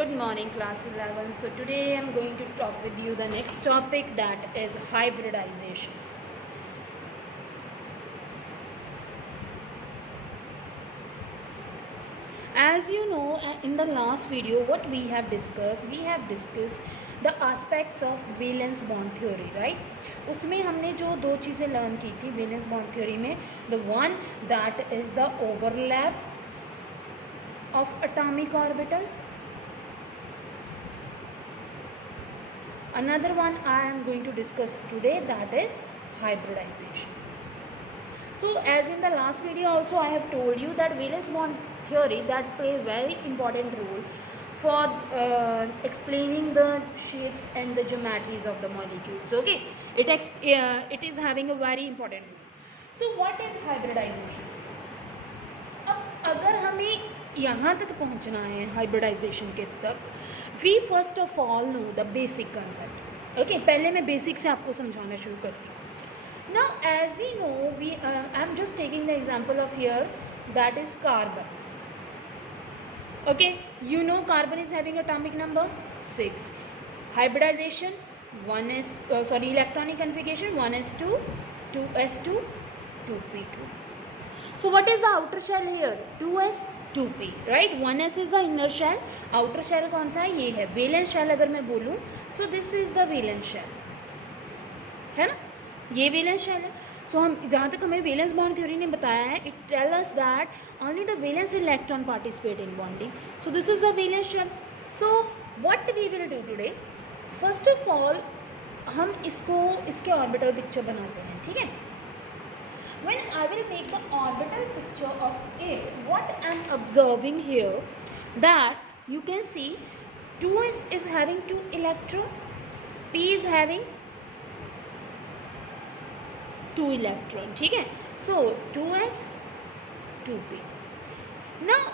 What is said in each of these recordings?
Good morning, class 11. So today I am going to talk with you the next topic, that is hybridization. As you know, in the last video what we have discussed the aspects of valence bond theory, right? उसमें हमने जो दो चीज़ें learn की थी valence bond theory में, the one that is the overlap of atomic orbital. Another one I am going to discuss today, that is hybridization. So as in the last video also I have told you that valence bond theory that play a very important role for explaining the shapes and the geometries of the molecules. Okay, it is having a very important role. So what is hybridization? अब अगर हमें यहाँ तक पहुँचना है hybridisation के तक, we first of all know the basic concept. Okay, पहले मैं बेसिक से आपको समझाना शुरू करती हूँ. Now as we know, I am just taking the example of here, that is carbon. Okay, you know carbon is having atomic number 6. Hybridization, electronic configuration 1s2, 2s2, 2p2. So what is the outer shell here? 2s, 2p, right? 1s is the inner shell. Outer shell कौन सा है? ये है valence shell. अगर मैं बोलूँ, so this is the valence shell, है ना? ये वैलेंस शेल है. सो हम जहाँ तक हमें वैलेंस बॉन्ड थ्योरी ने बताया है, it tell us that only the valence electron participate in bonding. So this is the valence shell. So what we will do today, first of all हम इसके ऑर्बिटल पिक्चर बनाते हैं, ठीक है? When I will make the orbital picture of it, what I am observing here, that you can see 2s is having 2 electron, p is having 2 electron, ठीक है? So 2s, 2p. Now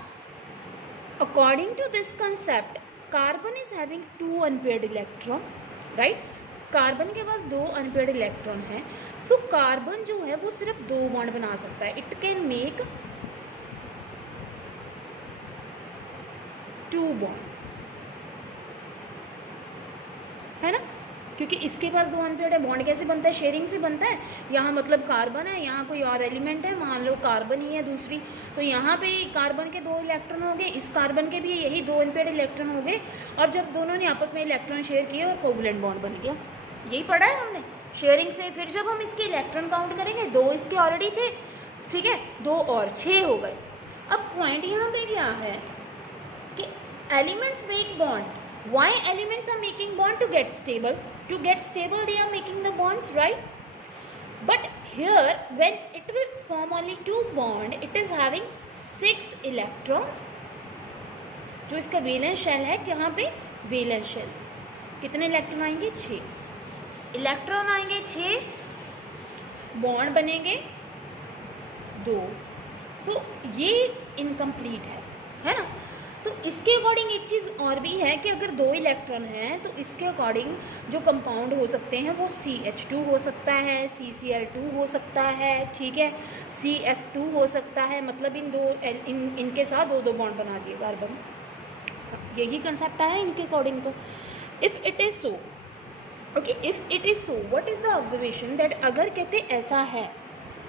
according to this concept, carbon is having 2 unpaired electron, right? Carbon के पास 2 unpaired electron है. So carbon जो है वो सिर्फ 2 bond बना सकता है. इट कैन मेक 2 बॉन्ड्स, है ना? क्योंकि इसके पास 2 अनपेयर्ड है. बॉन्ड कैसे बनता है? शेयरिंग से बनता है. यहाँ मतलब कार्बन है, यहाँ कोई और एलिमेंट है, मान लो कार्बन ही है दूसरी, तो यहाँ पे कार्बन के 2 इलेक्ट्रॉन हो गए, इस कार्बन के भी यही 2 अनपेयर्ड इलेक्ट्रॉन हो गए, और जब दोनों ने आपस में इलेक्ट्रॉन शेयर किए और कोवलेंट बॉन्ड बन गया. यही पढ़ा है हमने शेयरिंग से. फिर जब हम इसके इलेक्ट्रॉन काउंट करेंगे, 2 इसके ऑलरेडी थे, ठीक है, 2 और 6 हो गए. अब पॉइंट यहाँ पे क्या है कि elements make bond. Why elements are making bond? To get stable. To get stable they are making the bonds, right? But here when it will form only 2 bond, it is having 6 electrons. जो इसका valence shell है, यहाँ पे valence shell, कितने electron आएंगे? 6 electron आएंगे, 6 bond बनेंगे 2. सो ये इनकम्प्लीट है ना? तो इसके अकॉर्डिंग एक चीज़ और भी है कि अगर 2 इलेक्ट्रॉन हैं तो इसके अकॉर्डिंग जो कंपाउंड हो सकते हैं वो CH2 हो सकता है, CCl2 हो सकता है, ठीक है, CF2 हो सकता है. मतलब इनके साथ 2 बॉन्ड बना दिए कार्बन. यही कंसेप्ट है इनके अकॉर्डिंग. तो if it is so, okay, if it is so, what is the observation, that अगर कहते ऐसा है,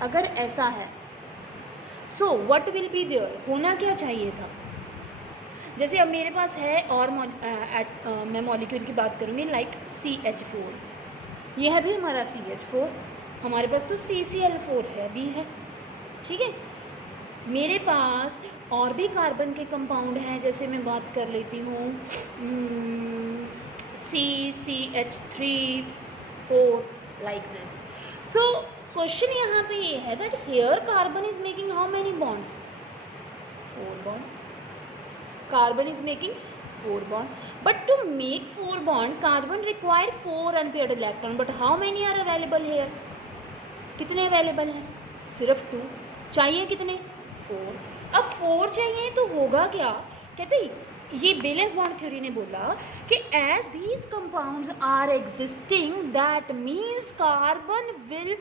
अगर ऐसा है, so what will be there, होना क्या चाहिए था? जैसे अब मेरे पास है और मैं मॉलिक्यूल की बात करूँगी, लाइक CH4, यह है भी हमारा CH4, हमारे पास तो CCl4 है भी है, ठीक है. मेरे पास और भी कार्बन के कंपाउंड हैं, जैसे मैं बात कर लेती हूँ CH3, 4, like this. So question यहाँ पे ये है that here carbon is making how many bonds? 4 bond. Carbon is making 4 bond, but to make 4 bond, carbon required 4 unpaired electron. But how many are available here? कितने available हैं? सिर्फ 2. चाहिए कितने? 4. अब 4 चाहिए तो होगा क्या? कहते ये वैलेंस बॉन्ड थ्योरी ने बोला कि as these compounds are existing, that means carbon will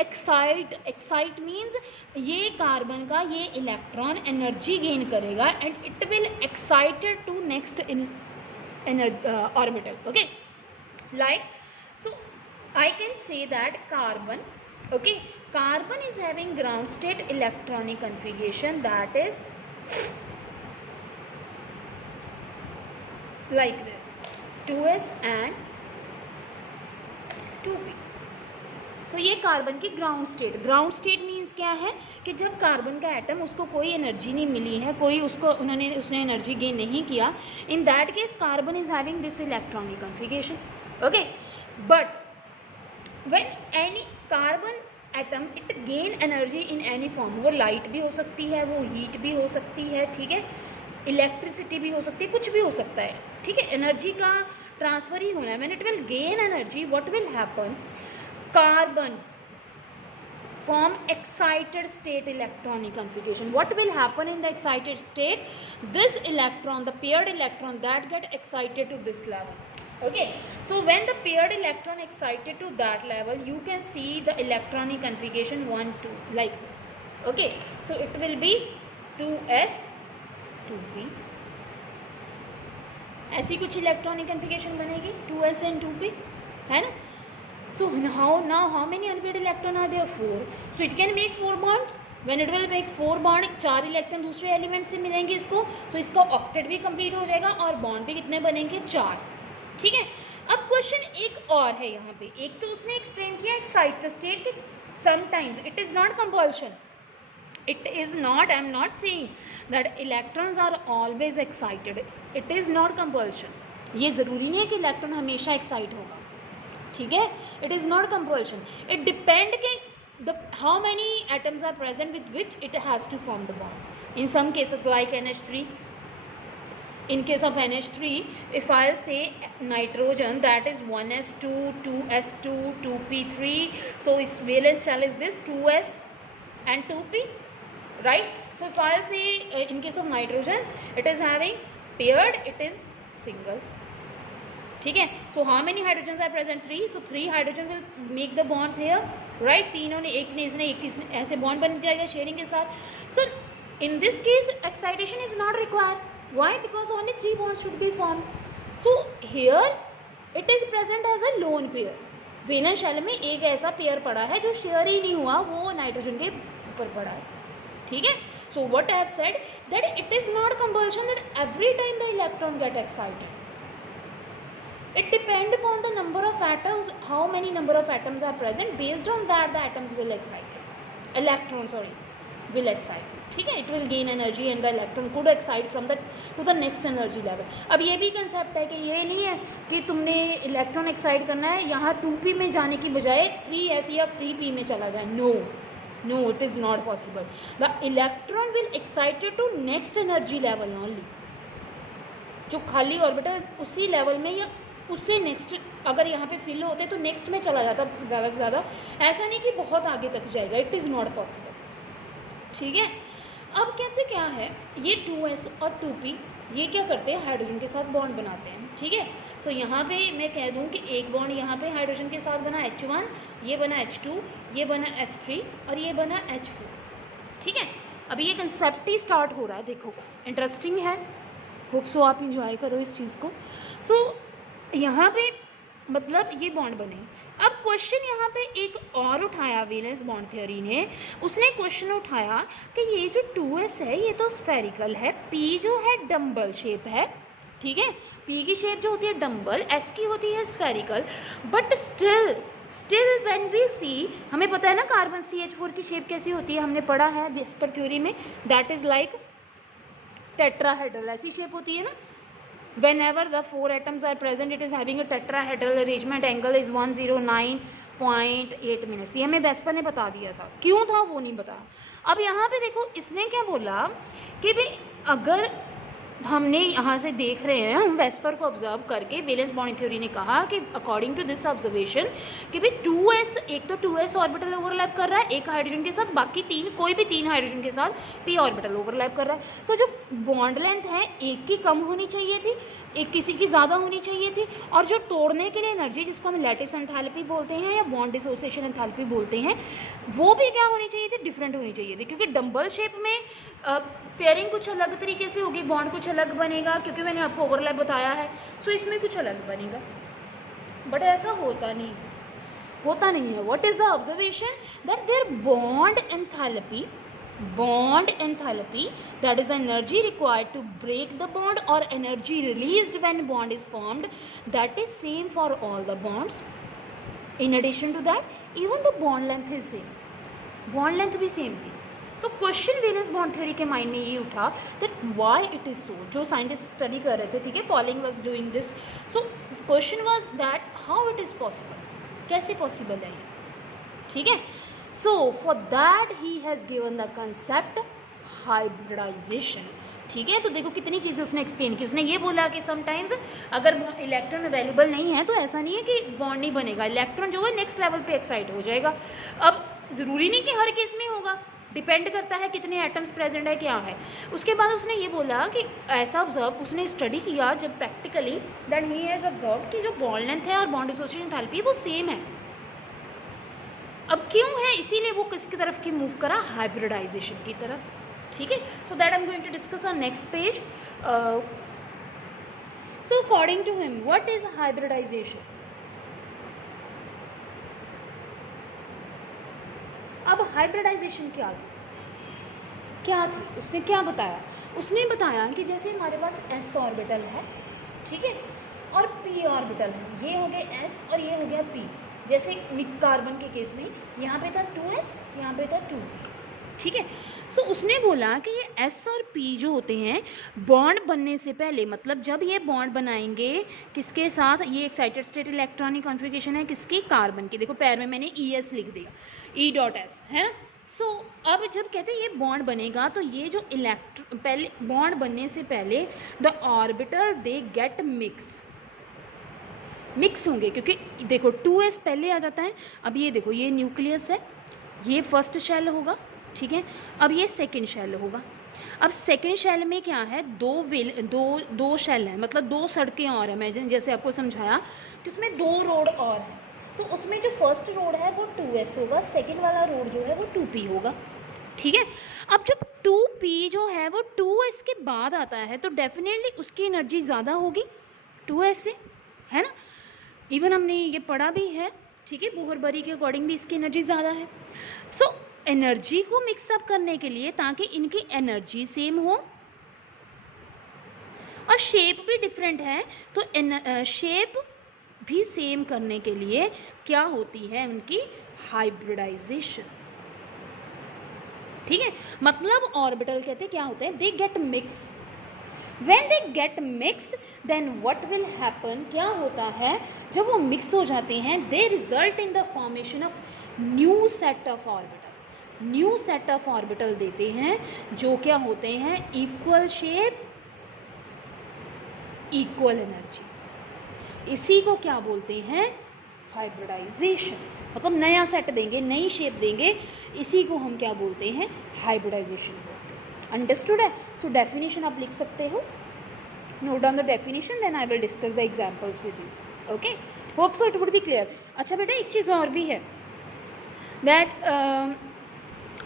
excite means ये कार्बन का ये इलेक्ट्रॉन एनर्जी गेन करेगा and it will excited to next in orbital. Okay, like, so I can say that carbon, okay, carbon is having ground state electronic configuration that is like this, 2s and 2p. सो ये carbon की ground state means क्या है कि जब carbon का atom, उसको कोई energy नहीं मिली है, कोई उसने एनर्जी गेन नहीं किया, in that case carbon is having this electronic configuration. Okay, but when any carbon atom it gain energy in any form, वो लाइट भी हो सकती है, वो हीट भी हो सकती है, ठीक है, इलेक्ट्रिसिटी भी हो सकती है, कुछ भी हो सकता है, ठीक है, एनर्जी का ट्रांसफर ही होना है. When it will gain energy, what will happen, carbon form excited state electronic configuration. What will happen in the excited state? This electron, the paired electron, that get excited to this level. Okay, so when the paired electron excited to that level, you can see the electronic configuration 1 2 like this. Okay, so it will be 2s 2p. ऐसी कुछ electronic configuration बनेगी 2s and 2p, है ना. So how many unpaired electron are there? 4. So it can make 4 bonds. When it will make 4 bond, 4 electron दूसरे element से मिलेंगे इसको, so इसका ऑक्टेट भी कंप्लीट हो जाएगा और बॉन्ड भी कितने बनेंगे? 4. ठीक है. अब क्वेश्चन एक और है यहाँ पे. एक तो उसने एक्सप्लेन किया एक्साइटेड स्टेट कि sometimes it is not compulsion. It is not, I am not saying that electrons are always excited. It is not compulsion. ये ज़रूरी नहीं है कि इलेक्ट्रॉन हमेशा एक्साइट होगा, ठीक है. It is not compulsion. It depend के the how many atoms are present with which it has to form the bond. In some cases like NH3. In case of NH3, if I'll say nitrogen, that is 1s2, 2s2, 2p3. So its valence shell is this 2s and 2p, right? So if I'll say in case of nitrogen, it is having paired, it is single. ठीक है. So how many hydrogens are present? 3. So 3 hydrogen will make the bonds here, right. तीनों ने, एक ने, इसने, एक किसने, ऐसे बॉन्ड बन जाएगा शेयरिंग के साथ. So in this case excitation is not required. Why? Because only 3 bonds should be form. So here it is present as a lone pair. Valence shell में एक ऐसा पेयर पड़ा है जो शेयर ही नहीं हुआ, वो नाइट्रोजन के ऊपर पड़ा है, ठीक है. So what I have said that it is not compulsion that every time the electron get excited. It depends upon the number of atoms, how many number of atoms are present. Based on that, the atoms will excite. Electron, sorry, will excite. ठीक है. It will gain energy and the electron could excite from the to the next energy level. अब ये भी concept है कि ये नहीं है कि तुमने इलेक्ट्रॉन एक्साइट करना है यहाँ 2p में जाने की बजाय 3s या 3p में चला जाए. No, it is not possible. The electron will excited to next energy level only. जो खाली ऑर्बिटल उसी लेवल में या उससे नेक्स्ट अगर यहाँ पे फिल होते तो नेक्स्ट में चला जाता ज़्यादा से ज़्यादा. ऐसा नहीं कि बहुत आगे तक जाएगा. इट इज़ नॉट पॉसिबल, ठीक है. अब कैसे क्या है, ये 2s और 2p ये क्या करते हैं, हाइड्रोजन के साथ बॉन्ड बनाते हैं, ठीक है. सो यहाँ पे मैं कह दूँ कि एक बॉन्ड यहाँ पे हाइड्रोजन के साथ बना H1, ये बना H2, ये बना H3 और ये बना H4, ठीक है. अभी ये कंसेप्ट ही स्टार्ट हो रहा है. देखो इंटरेस्टिंग है, होप सो आप इंजॉय करो इस चीज़ को. सो यहाँ पे मतलब ये बॉन्ड बने. अब क्वेश्चन यहाँ पे एक और उठाया वेलेंस बॉन्ड थ्योरी ने. उसने क्वेश्चन उठाया कि ये जो 2s है ये तो स्फेरिकल है, p जो है डम्बल शेप है, ठीक है. p की शेप जो होती है डम्बल, s की होती है spherical. But still when we see, हमें पता है ना कार्बन CH4 की शेप कैसी होती है, हमने पढ़ा है वेस्पर थ्योरी में. दैट इज़ लाइक टेट्राहेड्रल, ऐसी शेप होती है ना. Whenever the 4 atoms are present, it is having a tetrahedral arrangement. Angle is 109.8 minutes. ये हमें वेस्पर ने बता दिया था, क्यों था वो नहीं बता. अब यहाँ पे देखो इसने क्या बोला कि भाई अगर हमने यहाँ से देख रहे हैं, हम वेस्पर को ऑब्जर्व करके वेलेंस बॉन्ड थ्योरी ने कहा कि अकॉर्डिंग टू दिस ऑब्जर्वेशन कि भाई 2s, एक तो 2s ऑर्बिटल ओवरलैप कर रहा है एक हाइड्रोजन के साथ, बाकी 3 कोई भी 3 हाइड्रोजन के साथ p ऑर्बिटल ओवरलैप कर रहा है. तो जो बॉन्ड लेंथ है एक की कम होनी चाहिए थी, एक किसी की ज़्यादा होनी चाहिए थी. और जो तोड़ने के लिए एनर्जी जिसको हम लैटिस एंथैल्पी बोलते हैं या बॉन्ड डिसोसिएशन एंथैल्पी बोलते हैं, वो भी क्या होनी चाहिए थी, डिफरेंट होनी चाहिए थी. क्योंकि डम्बल शेप में पेयरिंग कुछ अलग तरीके से होगी, बॉन्ड कुछ अलग बनेगा, क्योंकि मैंने आपको ओवरलैप बताया है, सो इसमें कुछ अलग बनेगा, बट ऐसा होता नहीं है. What is the observation? That there bond enthalpy, that is energy required to break the bond or energy released when bond is formed, that is same for all the bonds. In addition to that, even the bond length is same, bond length भी same थी. तो question valence bond theory के mind में ये उठा that why it is so. जो scientist study कर रहे थे, ठीक है, Pauling was doing this, so question was that how it is possible, कैसे पॉसिबल है ये, ठीक है. So for that he has given the concept hybridisation. ठीक है, तो देखो कितनी चीज़ें उसने एक्सप्लेन की. उसने ये बोला कि समटाइम्स अगर इलेक्ट्रॉन अवेलेबल नहीं है तो ऐसा नहीं है कि बॉन्ड नहीं बनेगा, इलेक्ट्रॉन जो है नेक्स्ट लेवल पे एक्साइट हो जाएगा. अब ज़रूरी नहीं कि हर केस में होगा, डिपेंड करता है कितने एटम्स प्रेजेंट है, क्या है. उसके बाद उसने ये बोला कि ऐसा ऑब्जर्व उसने स्टडी किया जब practically, that he has observe कि जो बॉन्ड लेंथ है और बॉन्ड एसोसिएशन एंथैल्पी वो सेम है. अब क्यों है, इसीलिए वो किसकी तरफ की मूव करा, हाइब्रिडाइजेशन की तरफ. ठीक है, so that I am going to discuss on next page. So according to him what is hybridisation. अब हाइब्रिडाइजेशन क्या थी, उसने क्या बताया. उसने बताया कि जैसे हमारे पास s ऑर्बिटल है, ठीक है, और p ऑर्बिटल है, ये हो गया s और ये हो गया p. जैसे कार्बन के केस में यहाँ पे था 2s, यहाँ पे था 2, ठीक है. सो उसने बोला कि ये s और p जो होते हैं बॉन्ड बनने से पहले, मतलब जब ये बॉन्ड बनाएंगे किसके साथ, ये एक्साइटेड स्टेट इलेक्ट्रॉनिक कॉन्फ़िगरेशन है किसकी, कार्बन की. देखो पैर में मैंने ES लिख दिया, E.S है ना. सो अब जब कहते हैं ये बॉन्ड बनेगा तो ये जो पहले बॉन्ड बनने से पहले the orbital they get mix होंगे, क्योंकि देखो 2s पहले आ जाता है. अब ये देखो ये न्यूक्लियस है, ये फर्स्ट शेल होगा, ठीक है. अब ये सेकंड शेल होगा. अब सेकंड शेल में क्या है, दो शेल हैं, मतलब 2 सड़कें और हैं. मैं जैसे आपको समझाया कि उसमें 2 रोड और हैं, तो उसमें जो फर्स्ट रोड है वो 2s होगा, सेकंड वाला रोड जो है वो 2p होगा, ठीक है. अब जब 2p जो है वो 2s के बाद आता है तो डेफिनेटली उसकी एनर्जी ज़्यादा होगी 2s से, है ना. इवन हमने ये पढ़ा भी है, ठीक है, बोहरबरी के अकॉर्डिंग भी इसकी एनर्जी ज़्यादा है. सो एनर्जी को मिक्सअप करने के लिए, ताकि इनकी एनर्जी सेम हो और शेप भी डिफरेंट है, तो शेप भी सेम करने के लिए क्या होती है उनकी हाइब्रिडाइजेशन. ठीक है, मतलब ऑर्बिटल कहते क्या होते हैं, they get mix. When they get mixed, then what will happen, क्या होता है जब वो मिक्स हो जाते हैं, they result in the formation of new set of orbital. New set of orbital देते हैं जो क्या होते हैं, इक्वल शेप, इक्वल एनर्जी. इसी को क्या बोलते हैं, हाइब्रिडाइजेशन. मतलब नया सेट देंगे, नई शेप देंगे, इसी को हम क्या बोलते हैं, हाइब्रिडाइजेशन बोलते हैं. अंडरस्टूड है. सो डेफिनेशन आप लिख सकते हो, note down the definition, then I will discuss the examples with you. Okay, hope so it would be clear. अच्छा बेटा एक चीज़ और भी है, दैट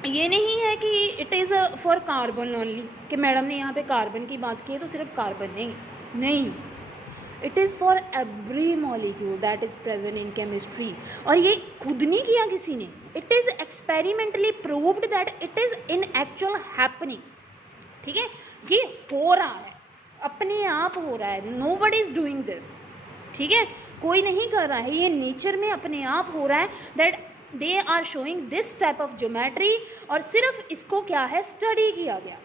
ये नहीं है कि it is for carbon only, कि मैडम ने यहाँ पे कार्बन की बात की है तो सिर्फ कार्बन नहीं, it is for every molecule that is present in chemistry. और ये खुद नहीं किया किसी ने, it is experimentally proved that it is in actual happening. ठीक है, ये हो रहा है, अपने आप हो रहा है, नोबडी इज़ डूइंग दिस. ठीक है, कोई नहीं कर रहा है, ये नेचर में अपने आप हो रहा है. That they are showing this type of geometry, और सिर्फ इसको क्या है, स्टडी किया गया.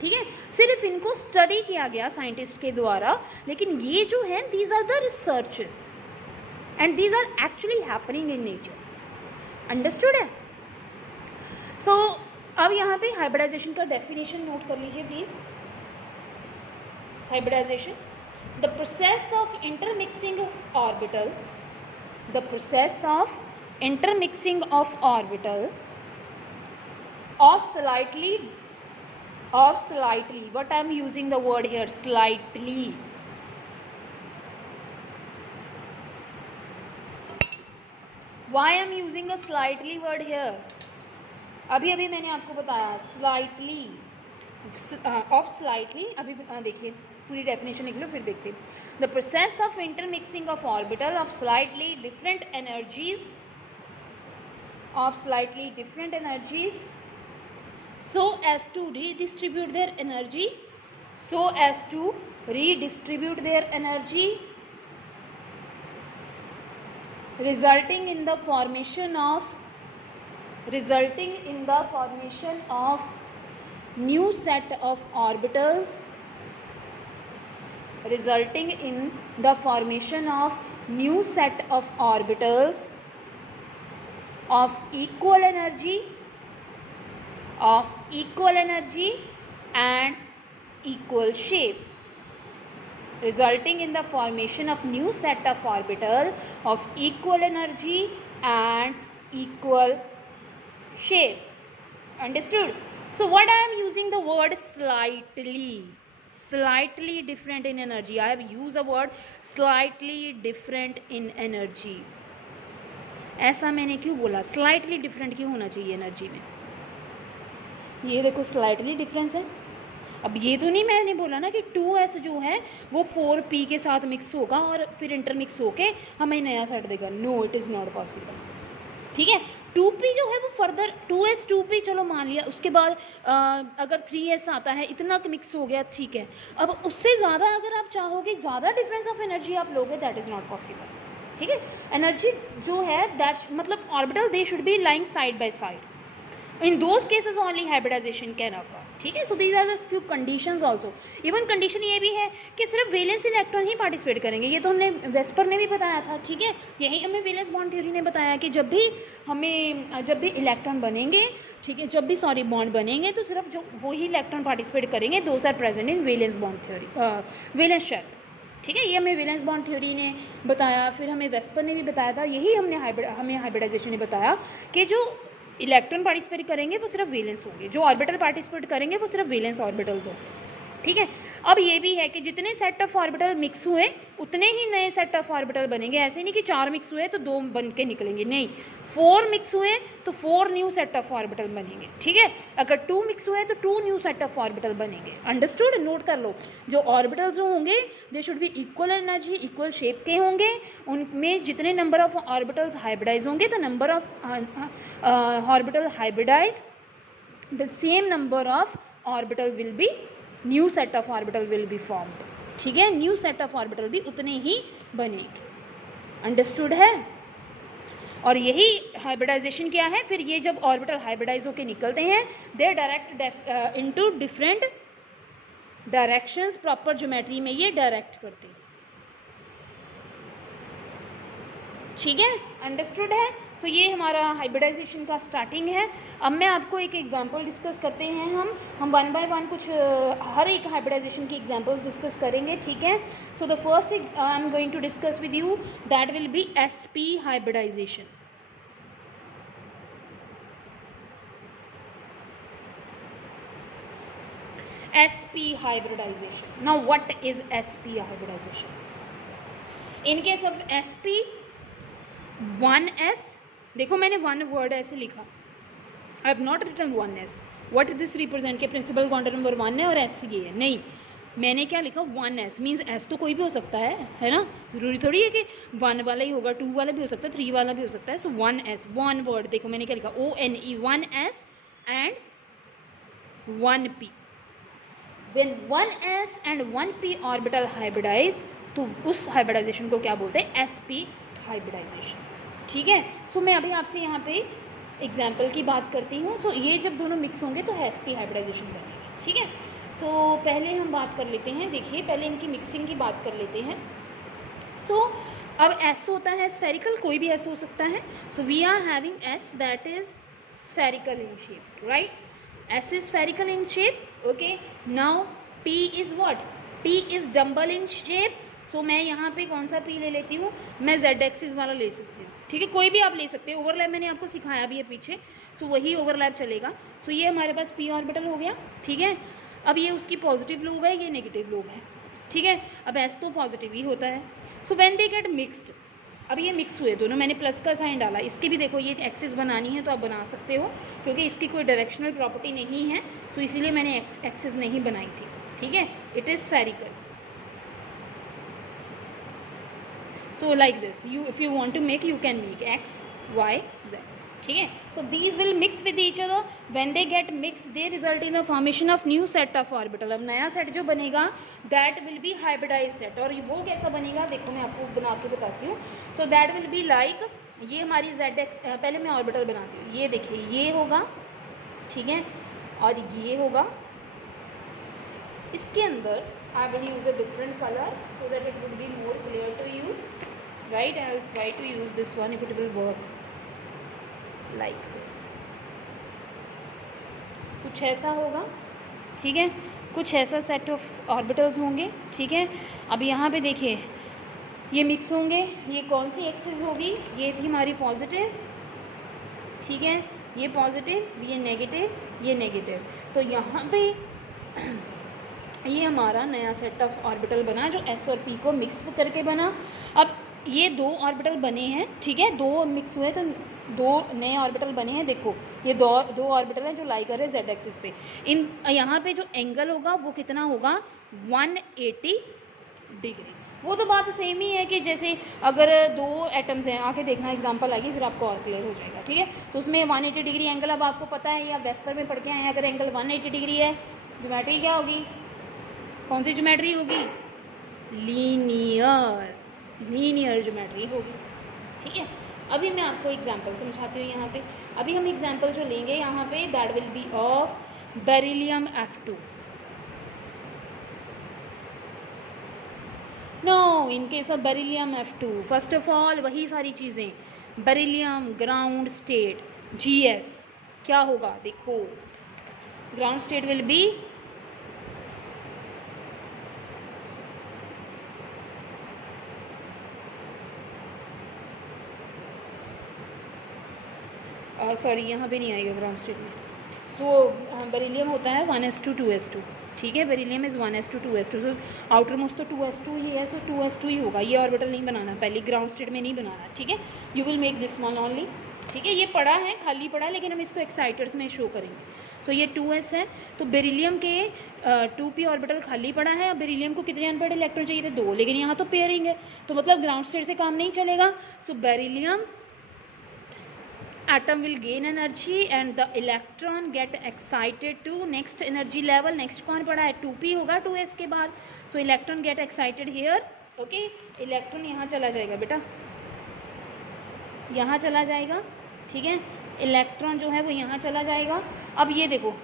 ठीक है, सिर्फ इनको स्टडी किया गया साइंटिस्ट के द्वारा, लेकिन ये जो है these are the researches and these are actually happening in nature. Understood है. सो अब यहाँ पे हाइब्रिडाइजेशन का डेफिनेशन नोट कर लीजिए please. Hybridisation, the process of intermixing orbital, द प्रोसेस ऑफ intermixing of orbital of slightly, what I am using the word here, slightly. Why I am using a slightly word here? अभी मैंने आपको बताया slightly, of slightly, अभी देखिए पूरी definition लिख लो फिर देखते हैं। The process of intermixing of orbital of slightly different energies so as to redistribute their energy resulting in the formation of new set of orbitals of equal energy and equal shape, resulting in the formation of new set of orbital of equal energy and equal shape. Understood? So what I am using the word slightly different in energy. I have used the word slightly different in energy. ऐसा मैंने क्यों बोला? Slightly different क्यों होना चाहिए energy में? ये देखो स्लाइटली डिफरेंस है। अब ये तो नहीं मैंने बोला ना कि 2s जो है वो 4p के साथ मिक्स होगा और फिर इंटरमिक्स होके हमें नया सेट देगा। No, it is not possible. ठीक है, 2p जो है वो फर्दर 2s 2p चलो मान लिया, उसके बाद अगर 3s आता है, इतना मिक्स हो गया, ठीक है। अब उससे ज़्यादा अगर आप चाहोगे ज़्यादा डिफरेंस ऑफ एनर्जी आप लोगे, दैट इज़ नॉट पॉसिबल। ठीक है, एनर्जी जो है दैट मतलब orbital they should be lying side by side, in those cases only hybridisation can occur. ठीक है, so these are the few conditions also. Even condition ये भी है कि सिर्फ वैलेंस इलेक्ट्रॉन ही पार्टिसिपेट करेंगे, ये तो हमने वेस्पर ने भी बताया था। ठीक है, यही हमें वैलेंस बॉन्ड थ्योरी ने बताया कि जब भी इलेक्ट्रॉन बनेंगे, ठीक है, बॉन्ड बनेंगे तो सिर्फ जो वही इलेक्ट्रॉन पार्टिसिपेट करेंगे, those are present in valence bond theory, valence shell. ठीक है, ये हमें वैलेंस बॉन्ड थ्योरी ने बताया, फिर हमें वेस्पर ने भी बताया था, यही हमें हाइब्रिडाइजेशन ने बताया कि जो इलेक्ट्रॉन पार्टिसिपेट करेंगे वो सिर्फ वैलेंस होंगे, जो ऑर्बिटल पार्टिसिपेट करेंगे वो सिर्फ वैलेंस ऑर्बिटल्स हो। ठीक है, अब ये भी है कि जितने सेट ऑफ ऑर्बिटल मिक्स हुए उतने ही नए सेट ऑफ ऑर्बिटल बनेंगे। ऐसे नहीं कि 4 मिक्स हुए तो 2 बन के निकलेंगे, नहीं, 4 मिक्स हुए तो 4 न्यू सेट ऑफ ऑर्बिटल बनेंगे। ठीक है, अगर 2 मिक्स हुए तो 2 न्यू सेट ऑफ ऑर्बिटल बनेंगे। अंडरस्टूड? नोट कर लो, जो ऑर्बिटल्स जो होंगे they should be equal energy, equal shape के होंगे। उनमें जितने नंबर ऑफ ऑर्बिटल्स हाइब्रिडाइज होंगे, the number of orbital hybridise, the same number of orbital will be, new set of orbital will be formed. ठीक है, new set of orbital भी उतने ही बनेंगे। अंडरस्टूड है? और यही हाइब्रिडाइजेशन क्या है, फिर ये जब ऑर्बिटल हाइब्रिडाइज होकर निकलते हैं, they direct into different directions, proper geometry में ये डायरेक्ट करते हैं। ठीक है, अंडरस्टूड है? सो ये हमारा हाइब्रिडाइजेशन का स्टार्टिंग है। अब मैं आपको एक एग्जांपल डिस्कस करते हैं, हम 1 बाय 1 कुछ हर एक हाइब्रिडाइजेशन की एग्जांपल्स डिस्कस करेंगे। ठीक है, so the first I am going to discuss with you, that will be sp hybridisation. sp hybridization. Now what is sp hybridization? In case of sp 1s, देखो मैंने 1 word ऐसे लिखा, I have not written 1s। What this represent के principal quantum number 1 है और s ये है, नहीं, मैंने क्या लिखा 1s मीन्स s तो कोई भी हो सकता है ना, ज़रूरी थोड़ी है कि 1 वाला ही होगा, 2 वाला भी हो सकता है, 3 वाला भी हो सकता है। सो 1s, 1 वर्ड, देखो मैंने क्या लिखा, ONE, 1s and 1p। When 1s and 1p orbital hybridise, तो उस हाइब्रिडाइजेशन को क्या बोलते हैं? sp hybridisation. ठीक है, सो मैं अभी आपसे यहाँ पे एग्जाम्पल की बात करती हूँ। तो ये जब दोनों मिक्स होंगे तो sp हाइब्रिडाइजेशन बनेगी। ठीक है, सो पहले हम बात कर लेते हैं, देखिए पहले इनकी मिक्सिंग की बात कर लेते हैं। सो अब s होता है स्फेरिकल, कोई भी s हो सकता है। So we are having s that is spherical in shape, right? s is spherical in shape. Okay, now p is what? p is dumbbell in shape. So मैं यहाँ पे कौन सा p ले लेती हूँ? मैं z एक्सिस वाला ले सकती हूँ। ठीक है, कोई भी आप ले सकते हो, ओवरलैप मैंने आपको सिखाया भी है पीछे, सो वही ओवरलैप चलेगा। सो ये हमारे पास p ऑर्बिटल हो गया। ठीक है, अब ये उसकी पॉजिटिव लोब है, ये नेगेटिव लोब है। ठीक है, अब s तो पॉजिटिव ही होता है। So when they get mixed, अब ये मिक्स हुए दोनों, मैंने प्लस का साइन डाला, इसकी भी देखो ये एक्सिस बनानी है तो आप बना सकते हो, क्योंकि इसकी कोई डायरेक्शनल प्रॉपर्टी नहीं है, तो इसीलिए मैंने एक्सिस नहीं बनाई थी, ठीक है। It is spherical, so like this, you if you want to make, you can make X Y Z, ठीक है। So these will mix with each other, when they get mixed they result in the formation of new set of orbital. अब नया set जो बनेगा that will be hybridise set, और वो कैसा बनेगा देखो मैं आपको बना के बताती हूँ। So that will be like, ये हमारी जेड एक्स, पहले मैं ऑर्बिटल बनाती हूँ, ये देखिए ये होगा, ठीक है, और ये होगा, इसके अंदर I will use a different colour so that it would be more clear to you, right. I will try to use this one if it will work like this, कुछ ऐसा होगा, ठीक है, कुछ ऐसा सेट ऑफ ऑर्बिटल्स होंगे, ठीक है। अब यहाँ पे देखिए ये मिक्स होंगे, ये कौन सी एक्सिस होगी, ये थी हमारी पॉजिटिव, ठीक है, ये पॉजिटिव, ये नेगेटिव, ये नेगेटिव, तो यहाँ पे ये हमारा नया सेट ऑफ ऑर्बिटल बना जो एस और पी को मिक्स करके बना। अब ये दो ऑर्बिटल बने हैं, ठीक है, दो मिक्स हुए तो दो नए ऑर्बिटल बने हैं, देखो ये दो ऑर्बिटल हैं जो लाई कर रहे हैं जेड एक्सिस पे। इन यहाँ पे जो एंगल होगा वो कितना होगा 180 डिग्री। वो तो बात सेम ही है कि जैसे अगर दो एटम्स हैं, आके देखना एग्जांपल आएगी फिर आपको और क्लियर हो जाएगा, ठीक है। तो उसमें 180 डिग्री एंगल, अब आपको पता है या वेस्पर में पढ़ के आए हैं, अगर एंगल 180 डिग्री है ज्योमेट्री क्या होगी, कौन सी ज्योमेट्री होगी, लीनियर ज्योमेट्री होगी, ठीक है। अभी मैं आपको एग्जांपल समझाती हूँ यहाँ पे। अभी हम एग्जांपल जो लेंगे यहाँ पे that will be of beryllium F2। No, in case of beryllium F2 first of all वही सारी चीज़ें, बेरिलियम ग्राउंड स्टेट GS क्या होगा, देखो ground state will be sorry यहाँ पे नहीं आएगा ग्राउंड स्टेट में। सो बेरिलियम होता है 1s2 2s2, ठीक है, beryllium is 1s2 2s2, so outer most तो 2s2 ही है, सो 2s2 ही होगा। ये ऑर्बिटल नहीं बनाना, पहले ग्राउंड स्टेट में नहीं बनाना, ठीक है। You will make this one only, ठीक है। ये पड़ा है, खाली पड़ा है, लेकिन हम इसको एक्साइटर्स में शो करेंगे। सो ये 2s है, तो बेरिलियम के 2p ऑर्बिटल खाली पड़ा है। अब बेरिलियम को कितने अनपेयर्ड इलेक्ट्रॉन चाहिए थे, 2, लेकिन यहाँ तो पेयरिंग है, तो मतलब ग्राउंड स्टेट से काम नहीं चलेगा। सो beryllium atom will gain energy and the electron get excited to next energy level। next कौन पड़ा है, 2p होगा 2s के बाद, so electron get excited here, okay। electron यहाँ चला जाएगा बेटा, यहाँ चला जाएगा, ठीक है, इलेक्ट्रॉन जो है वो यहाँ चला जाएगा। अब ये देखो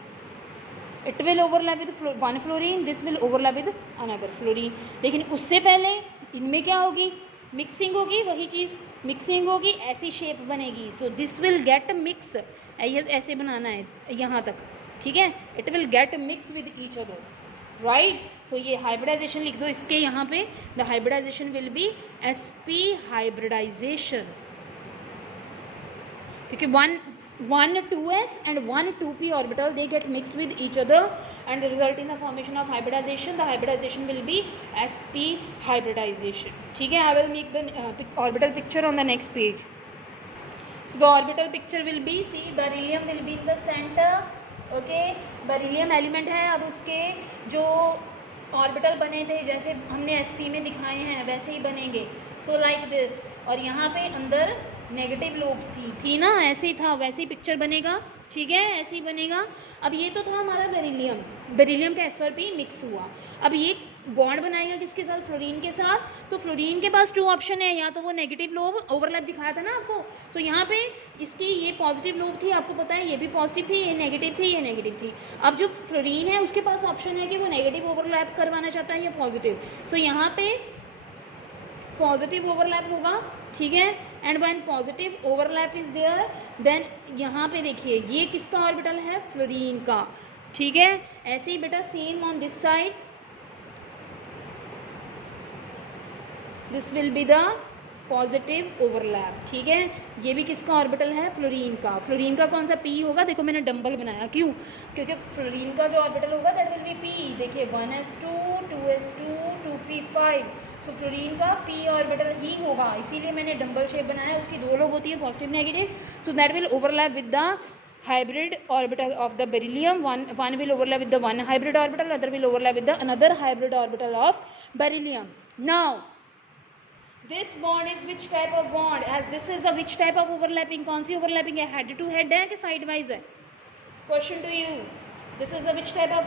it will overlap with one fluorine, this will overlap with another fluorine, लेकिन उससे पहले इनमें क्या होगी, मिक्सिंग होगी, वही चीज़ मिक्सिंग होगी, ऐसी शेप बनेगी। So this will get mix, ऐसे बनाना है यहाँ तक, ठीक है, it will get mix with each other, right. So ये हाइब्रिडाइजेशन लिख दो इसके यहाँ पे, the hybridization will be sp hybridization, क्योंकि one 2s and one 2p orbital they get mixed with each other and result in the formation of hybridization। the hybridization will be sp hybridization, ठीक है। I will make the orbital picture on the next page। so the orbital picture will be, see beryllium will be in the center, okay। beryllium element है, अब उसके जो orbital बने थे जैसे हमने sp में दिखाए हैं वैसे ही बनेंगे, so like this। और यहाँ पे अंदर नेगेटिव लोब्स थी ना, ऐसे ही था वैसे ही पिक्चर बनेगा, ठीक है, ऐसे ही बनेगा। अब ये तो था हमारा बेरिलियम का एस और पी मिक्स हुआ। अब ये बॉन्ड बनाएगा किसके साथ, फ्लोरीन के साथ। तो फ्लोरीन के पास 2 ऑप्शन है, या तो वो नेगेटिव लोब ओवरलैप दिखाया था ना आपको, तो यहाँ पे इसकी ये पॉजिटिव लोब थी, आपको पता है ये भी पॉजिटिव थी, ये नेगेटिव थी, ये नेगेटिव थी। अब जो फ्लोरीन है उसके पास ऑप्शन है कि वो नेगेटिव ओवरलैप करवाना चाहता है या पॉजिटिव। सो यहाँ पे पॉजिटिव ओवरलैप होगा, ठीक है। And when positive overlap is there then यहाँ पे देखिए ये किसका ऑर्बिटल है, फ्लोरीन का, ठीक है। ऐसे ही बेटा same on this side, this will be the positive overlap, ठीक है। ये भी किसका ऑर्बिटल है, फ्लोरीन का। फ्लोरीन का कौन सा, पी होगा। देखो मैंने डंबल बनाया, क्यों, क्योंकि फ्लोरीन का जो ऑर्बिटल होगा दैट विल बी पी। देखिए 1s2 2s2 2p5, सो फ्लोरीन का पी ऑर्बिटल ही होगा, इसीलिए मैंने डंबल शेप बनाया। उसकी दो लोब होती है, positive negative, so that will overlap with the hybrid orbital of the beryllium. One will overlap with the one hybrid orbital, other will overlap with the another hybrid orbital of beryllium. Now this bond is which type of bond, as this is the which type of overlapping, कौन सी overlapping है, head to head है कि side wise है, question to you, this is the which type of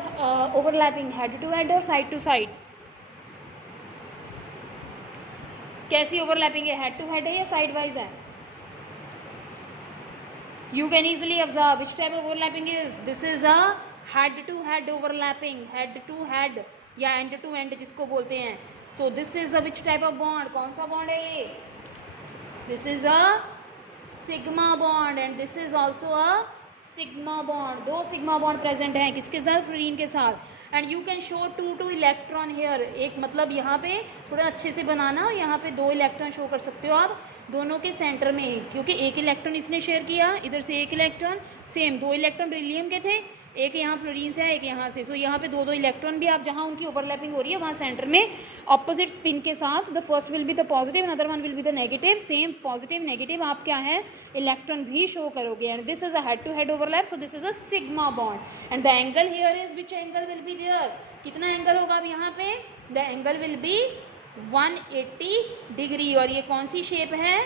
overlapping, head to head or side to side, कैसी overlapping है, head to head है या side wise है? You can easily observe which type of overlapping is, this is a head to head overlapping, head to head या end to end जिसको बोलते हैं। So this is a which type of bond, कौन सा bond है ये, this is a sigma bond and this is also a sigma bond। दो sigma bond present हैं, किसके साथ, फ्लोरीन के साथ। And you can show two electron here, एक मतलब यहाँ पे थोड़ा अच्छे से बनाना, यहाँ पे दो इलेक्ट्रॉन शो कर सकते हो आप दोनों के सेंटर में ही, क्योंकि एक इलेक्ट्रॉन इसने शेयर किया, इधर से एक इलेक्ट्रॉन, सेम दो इलेक्ट्रॉन बेरिलियम के थे, एक यहाँ फ्लोरीन से है, एक यहाँ से। सो यहाँ पे दो इलेक्ट्रॉन भी आप जहाँ उनकी ओवरलैपिंग हो रही है वहाँ सेंटर में ऑपोजिट स्पिन के साथ, the first will be the positive, another one will be the negative, same positive negative आप क्या है इलेक्ट्रॉन भी शो करोगे। And this is a head to head overlap, so this is a sigma bond and the angle here is which angle will be there, कितना angle होगा अब यहाँ पे, the angle will be 180 degree, और ये कौन सी शेप है,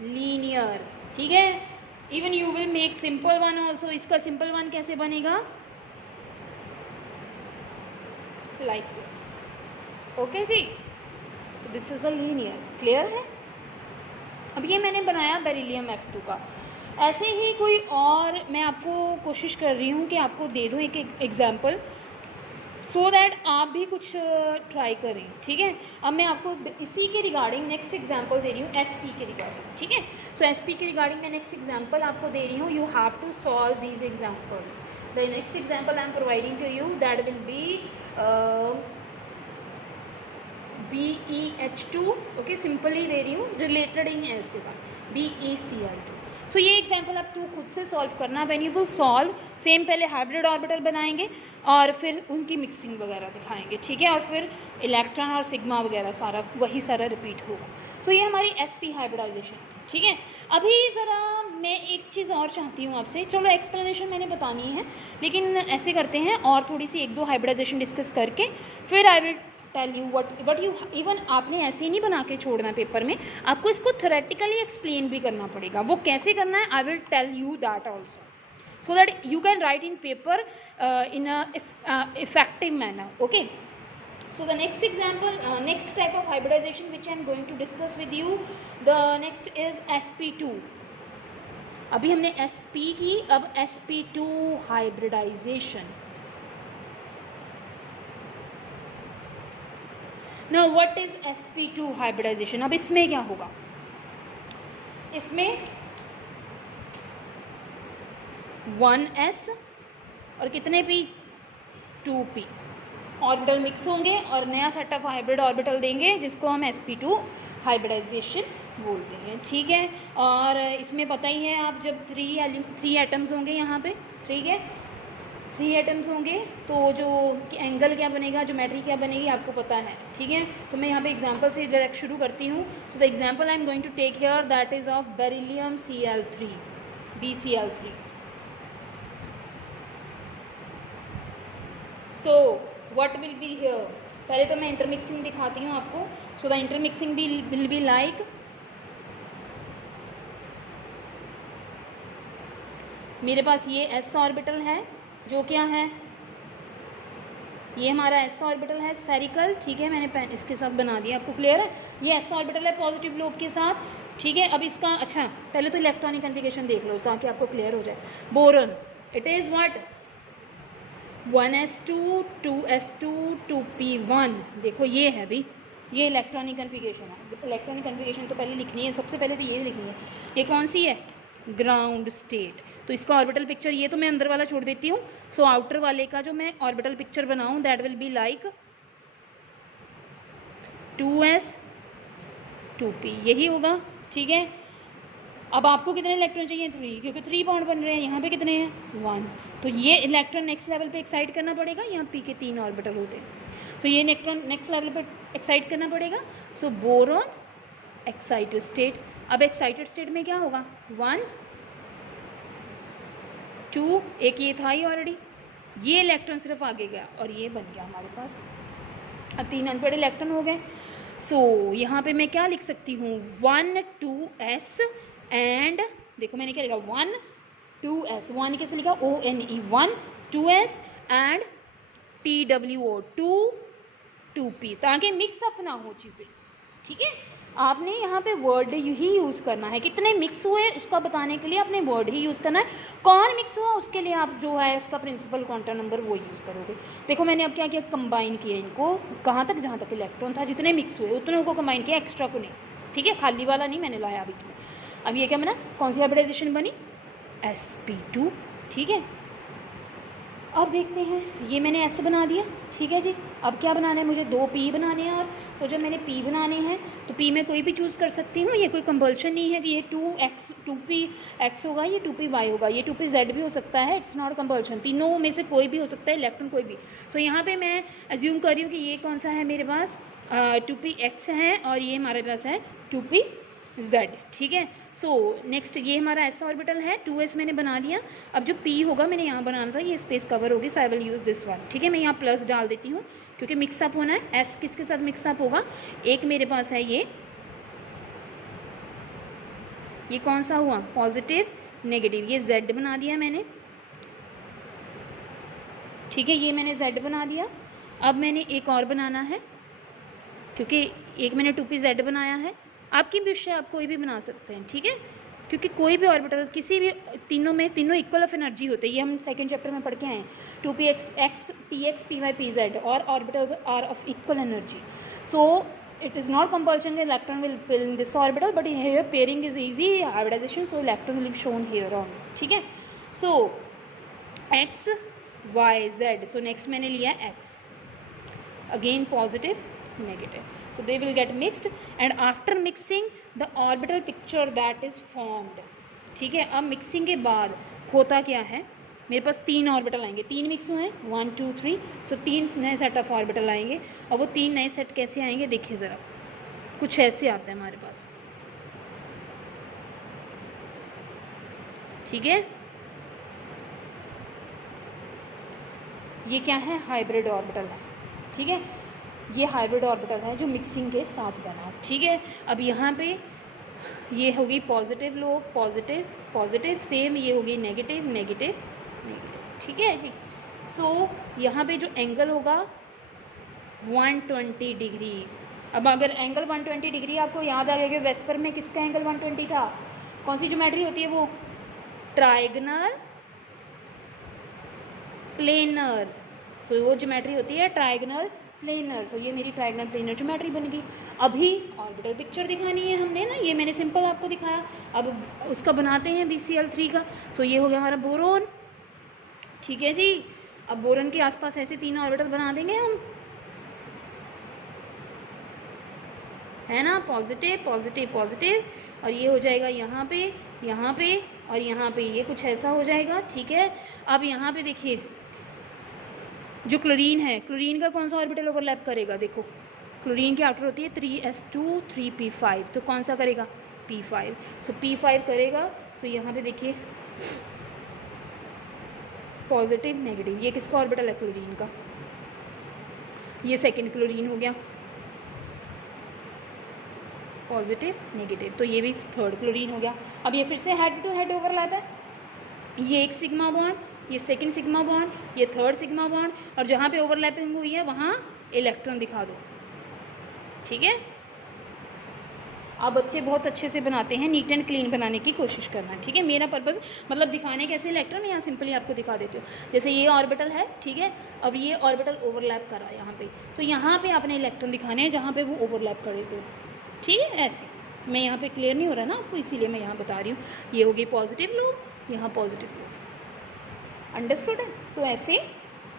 लीनियर, ठीक है। Even you will make simple one also, इसका सिंपल वन कैसे बनेगा, लाइक दिस, ओके जी। So this is a linear, clear है। अब ये मैंने बनाया बेरिलियम F2 का। ऐसे ही कोई और मैं आपको कोशिश कर रही हूँ कि आपको दे दूँ एक एग्जाम्पल, सो दैट आप भी कुछ ट्राई करें, ठीक है। अब मैं आपको इसी के रिगार्डिंग नेक्स्ट एग्जांपल दे रही हूँ, SP के रिगार्डिंग, ठीक है। सो SP के रिगार्डिंग मैं नेक्स्ट एग्जांपल आपको दे रही हूँ, you have to solve these examples. The next example I am providing to you that will be BeH2, okay, simply दे रही हूँ, रिलेटेड ही है इसके साथ, BeCl2। सो ये एग्जाम्पल आप टू खुद से सॉल्व करना। When you will solve, same पहले हाइब्रिड ऑर्बिटल बनाएंगे और फिर उनकी मिक्सिंग वगैरह दिखाएंगे, ठीक है, और फिर इलेक्ट्रॉन और सिग्मा वगैरह सारा वही सारा रिपीट होगा। सो ये हमारी SP हाइब्रिडाइजेशन, ठीक है। अभी ज़रा मैं एक चीज़ और चाहती हूँ आपसे, चलो एक्सप्लेनेशन मैंने बतानी है, लेकिन ऐसे करते हैं और थोड़ी सी एक दो हाइब्रिडाइजेशन डिस्कस करके फिर I will tell you what you, even आपने ऐसे ही नहीं बना के छोड़ना पेपर में, आपको इसको थ्योरेटिकली एक्सप्लेन भी करना पड़ेगा। वो कैसे करना है, I will tell you that also, so that you can write in paper in a effective manner, okay। So the next example, next type of hybridization which I am going to discuss with you, the next is sp2। अभी हमने sp की, अब sp2 hybridization। Now what is sp2 hybridization? अब इसमें क्या होगा, इसमें 1s और कितने p, 2p ऑर्बिटल मिक्स होंगे और नया सेट ऑफ हाइब्रिड ऑर्बिटल देंगे जिसको हम sp2 हाइब्रिडाइजेशन बोलते हैं, ठीक है। और इसमें पता ही है आप, जब थ्री एटम्स होंगे यहाँ पे, थ्री एटम्स होंगे तो जो एंगल क्या बनेगा, ज्योमेट्री क्या बनेगी आपको पता है, ठीक है। तो मैं यहाँ पे एग्जांपल से डायरेक्ट शुरू करती हूँ। So the example I am going to take here that is of beryllium Cl3, BCl3। So what will be here, पहले तो मैं इंटरमिक्सिंग दिखाती हूँ आपको। So the intermixing will be like, मेरे पास ये s ऑर्बिटल है, जो क्या है, ये हमारा s ऑर्बिटल है स्फेरिकल, ठीक है, मैंने पेन इसके साथ बना दिया, आपको क्लियर है। ये s ऑर्बिटल है पॉजिटिव लोब के साथ, ठीक है। अब इसका अच्छा पहले तो इलेक्ट्रॉनिक कन्फिगरेशन देख लो ताकि आपको क्लियर हो जाए। Boron, it is what, 1s2 2s2 2p1, देखो ये है भी, ये इलेक्ट्रॉनिक कन्फिगरेशन है। इलेक्ट्रॉनिक कन्फिगरेशन तो पहले लिखनी है, सबसे पहले तो ये लिखनी है। ये कौन सी है, ग्राउंड स्टेट। तो इसका ऑर्बिटल पिक्चर, ये तो मैं अंदर वाला छोड़ देती हूँ। सो आउटर वाले का जो मैं ऑर्बिटल पिक्चर बनाऊँ that will be like 2s 2p, यही होगा। ठीक है, अब आपको कितने इलेक्ट्रॉन चाहिए? 3, क्योंकि 3 बॉन्ड बन रहे हैं। यहाँ पे कितने हैं? 1। तो ये इलेक्ट्रॉन नेक्स्ट लेवल पे एक्साइट करना पड़ेगा। यहाँ p के 3 ऑर्बिटल होते हैं, तो ये इलेक्ट्रॉन नेक्स्ट लेवल पे एक्साइट करना पड़ेगा। सो बोरॉन एक्साइटेड स्टेट। अब एक्साइटेड स्टेट में क्या होगा? 1 2, एक ये था ही ऑलरेडी, ये इलेक्ट्रॉन सिर्फ आगे गया और ये बन गया हमारे पास। अब 3 अनपेड इलेक्ट्रॉन हो गए। सो यहाँ पे मैं क्या लिख सकती हूँ? 1 2s एंड देखो मैंने क्या लिखा? 1 2s, 1 कैसे लिखा? ONE, 1 2s and TWO 2p, ताकि मिक्स अप ना हो चीज़ें। ठीक है, आपने यहाँ पे वर्ड ही यूज़ करना है। कितने मिक्स हुए उसका बताने के लिए आपने वर्ड ही यूज़ करना है। कौन मिक्स हुआ उसके लिए आप जो है उसका प्रिंसिपल क्वांटम नंबर वो यूज़ करोगे। देखो मैंने अब क्या किया? कंबाइन किया इनको, कहाँ तक? जहाँ तक इलेक्ट्रॉन था, जितने मिक्स हुए उतने को कंबाइन किया, एक्स्ट्रा को नहीं। ठीक है, खाली वाला नहीं मैंने लाया बीच में। अब ये क्या बना? कौन सी हाइब्रिडाइजेशन बनी? sp2। ठीक है, अब देखते हैं, ये मैंने S बना दिया। ठीक है जी, अब क्या बनाना है मुझे? 2p बनाने हैं। और तो जब मैंने p बनाने हैं तो p में कोई भी चूज़ कर सकती हूँ, ये कोई कंपल्शन नहीं है कि ये 2p x होगा, ये 2p y होगा, ये 2p z भी हो सकता है। इट्स नॉट कंपल्शन, तीनों में से कोई भी हो सकता है, इलेक्ट्रॉन कोई भी। सो यहाँ पे मैं एज्यूम कर रही हूँ कि ये कौन सा है मेरे पास? 2p x है और ये हमारे पास है 2p z। ठीक है, सो नेक्स्ट ये हमारा s ऑर्बिटल है, 2s मैंने बना दिया। अब जो p होगा मैंने यहाँ बनाना था, ये स्पेस कवर होगी, so I will use this one. ठीक है, मैं यहाँ प्लस डाल देती हूँ क्योंकि मिक्सअप होना है। s किसके साथ मिक्सअप होगा? एक मेरे पास है ये कौन सा हुआ? पॉजिटिव नेगेटिव, ये z बना दिया मैंने। ठीक है, ये मैंने z बना दिया। अब मैंने एक और बनाना है, क्योंकि एक मैंने 2p z बनाया है। आपकी विषय आप कोई भी बना सकते हैं। ठीक है, क्योंकि कोई भी ऑर्बिटल किसी भी तीनों इक्वल ऑफ एनर्जी होते हैं। ये हम सेकंड चैप्टर में पढ़ के आए हैं। 2px x px py pz और orbitals are of equal energy. So it is not compulsion that electron will fill in this orbital, but here pairing is easy hybridization, so electron will be shown here on. ठीक है, so x y z, so next मैंने लिया x, again positive negative, so they will get mixed and after mixing the orbital picture that is formed. ठीक है, अब mixing के बाद होता क्या है? मेरे पास 3 ऑर्बिटल आएंगे, 3 मिक्स हुए हैं 1 2 3, सो 3 नए सेट ऑफ ऑर्बिटल आएंगे। और वो 3 नए सेट कैसे आएंगे देखिए ज़रा, कुछ ऐसे आते हैं हमारे पास। ठीक है, ये क्या है? हाइब्रिड ऑर्बिटल है। ठीक है, ये हाइब्रिड ऑर्बिटल है जो मिक्सिंग के साथ बना। ठीक है, अब यहाँ पे ये होगी positive lobe, positive positive, same ये होगी नेगेटिव नेगेटिव नेगेटिव। ठीक है जी, सो यहाँ पे जो एंगल होगा 120 डिग्री। अब अगर एंगल 120 डिग्री आपको याद आ गया कि वेस्पर में किसका एंगल 120 था? कौन सी ज्योमेट्री होती है वो? Trigonal planar. सो वो ज्योमेट्री होती है ट्राइगनल प्लेनर। सो ये मेरी ट्राइगनल प्लेनर ज्योमेट्री बन गई। अभी ऑर्बिटल पिक्चर दिखानी है हमने ना, ये मैंने सिंपल आपको दिखाया। अब उसका बनाते हैं BCl3 का। सो ये हो गया हमारा बोरोन। ठीक है जी, अब बोरन के आसपास ऐसे 3 ऑर्बिटल बना देंगे हम, है ना? पॉजिटिव पॉजिटिव पॉजिटिव, और ये हो जाएगा यहाँ पे और यहाँ पे ये कुछ ऐसा हो जाएगा। ठीक है, अब यहाँ पे देखिए जो क्लोरीन है, क्लोरीन का कौन सा ऑर्बिटल ओवरलैप करेगा? देखो क्लोरीन की आउटर होती है 3s2 3p5, तो कौन सा करेगा? p5। सो p5 करेगा। सो यहाँ पे देखिए पॉजिटिव नेगेटिव, ये किसका ऑर्बिटल है? क्लोरीन का। ये सेकंड क्लोरीन हो गया, पॉजिटिव नेगेटिव, तो ये भी थर्ड क्लोरीन हो गया। अब ये फिर से हेड टू हेड ओवरलैप है। ये एक सिग्मा बॉन्ड, ये सेकंड सिग्मा बॉन्ड, ये थर्ड सिग्मा बॉन्ड, और जहाँ पे ओवरलैपिंग हुई है वहाँ इलेक्ट्रॉन दिखा दो। ठीक है, आप बच्चे बहुत अच्छे से बनाते हैं, नीट एंड क्लीन बनाने की कोशिश करना। ठीक है, मेरा पर्पज़ मतलब दिखाने कैसे इलेक्ट्रॉन, यहाँ सिंपली आपको दिखा देती हूँ। जैसे ये ऑर्बिटल है, ठीक है, अब ये ऑर्बिटल ओवरलैप कर रहा है यहाँ पे, तो यहाँ पे आपने इलेक्ट्रॉन दिखाने हैं जहाँ पे वो ओवरलैप करे थे। ठीक है, ऐसे मैं यहाँ पे क्लियर नहीं हो रहा ना आपको, इसीलिए मैं यहाँ बता रही हूँ। ये हो गई पॉजिटिव लूप, यहाँ पॉजिटिव लूप, अंडरस्टूड है? तो ऐसे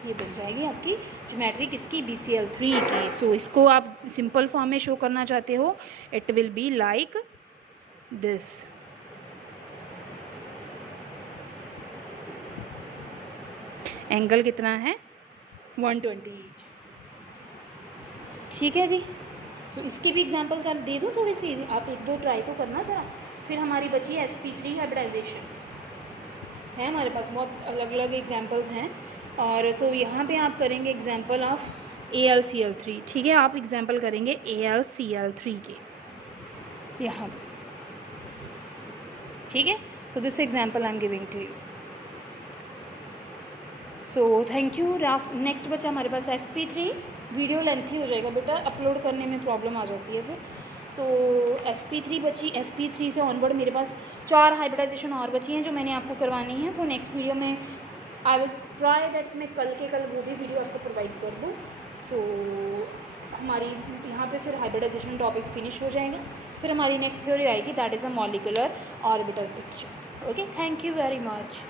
ये बन जाएगी आपकी ज्योमेट्री किसकी, BCl3 की। सो इसको आप सिंपल फॉर्म में शो करना चाहते हो, it will be like this. Angle कितना है 120, ठीक है जी। सो इसके भी एग्जांपल कर दे दो थोड़ी सी, आप एक दो ट्राई तो करना ज़रा। फिर हमारी बची sp3 हाइब्रिडाइजेशन है, हमारे पास बहुत अलग अलग एग्जांपल्स हैं। और तो यहाँ पे आप करेंगे एग्जांपल ऑफ AlCl3, ठीक है, आप एग्जांपल करेंगे AlCl3 के यहाँ पे, ठीक है। So this example I am giving to you. So thank you. Next बचा हमारे पास sp3। वीडियो लेंथी हो जाएगा बेटा, अपलोड करने में प्रॉब्लम आ जाती है फिर। सो sp3 बची, sp3 से ऑनवर्ड मेरे पास 4 हाइब्रिडाइजेशन और बची हैं जो मैंने आपको करवानी है। वो नेक्स्ट वीडियो में आई विल ट्राई दैट मैं कल वो भी वीडियो आपको प्रोवाइड कर दूँ। सो हमारी यहाँ पे फिर हाइब्रिडाइजेशन टॉपिक फिनिश हो जाएगा। फिर हमारी नेक्स्ट थ्योरी आएगी, that is a molecular orbital picture. Okay, thank you very much.